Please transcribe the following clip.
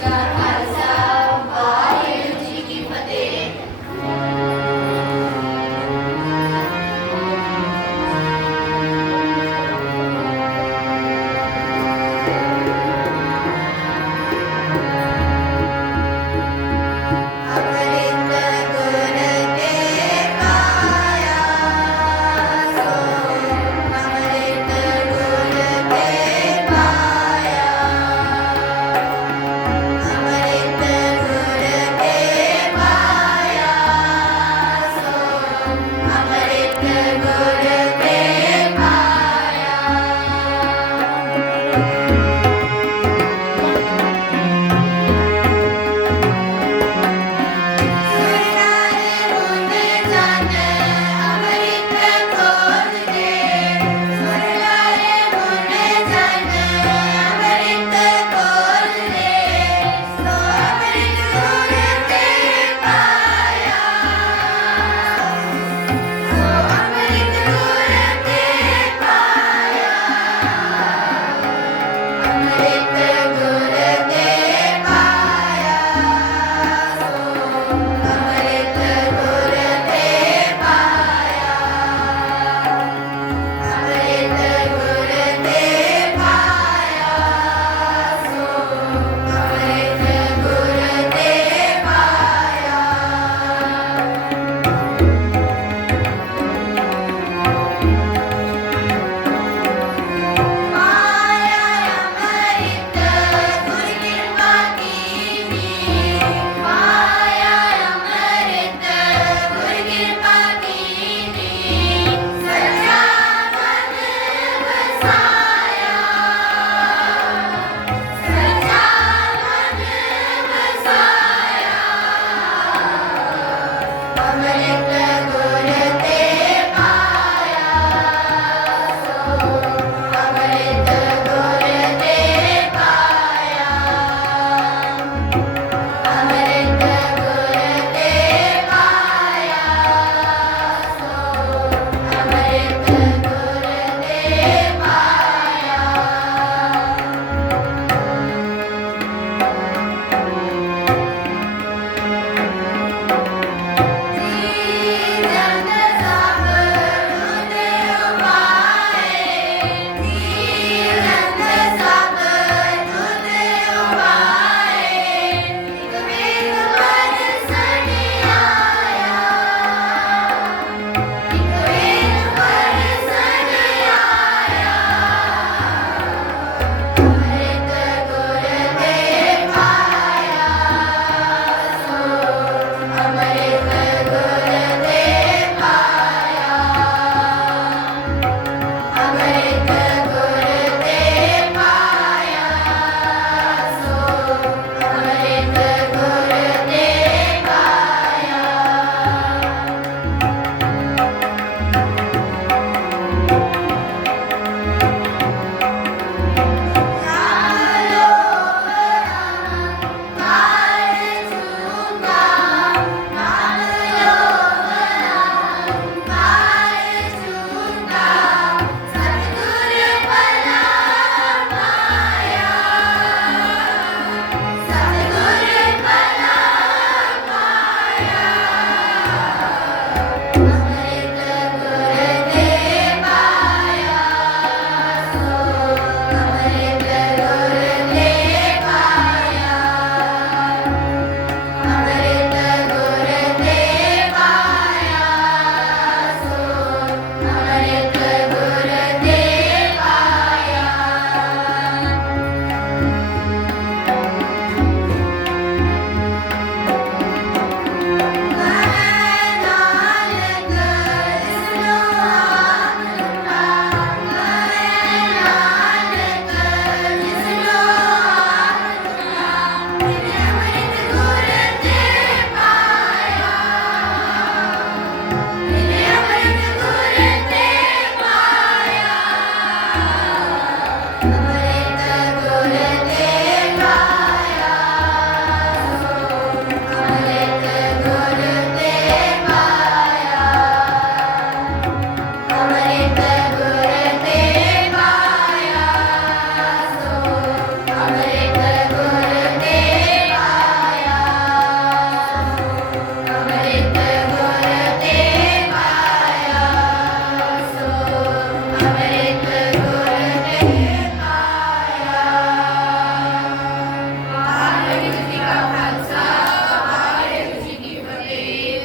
God.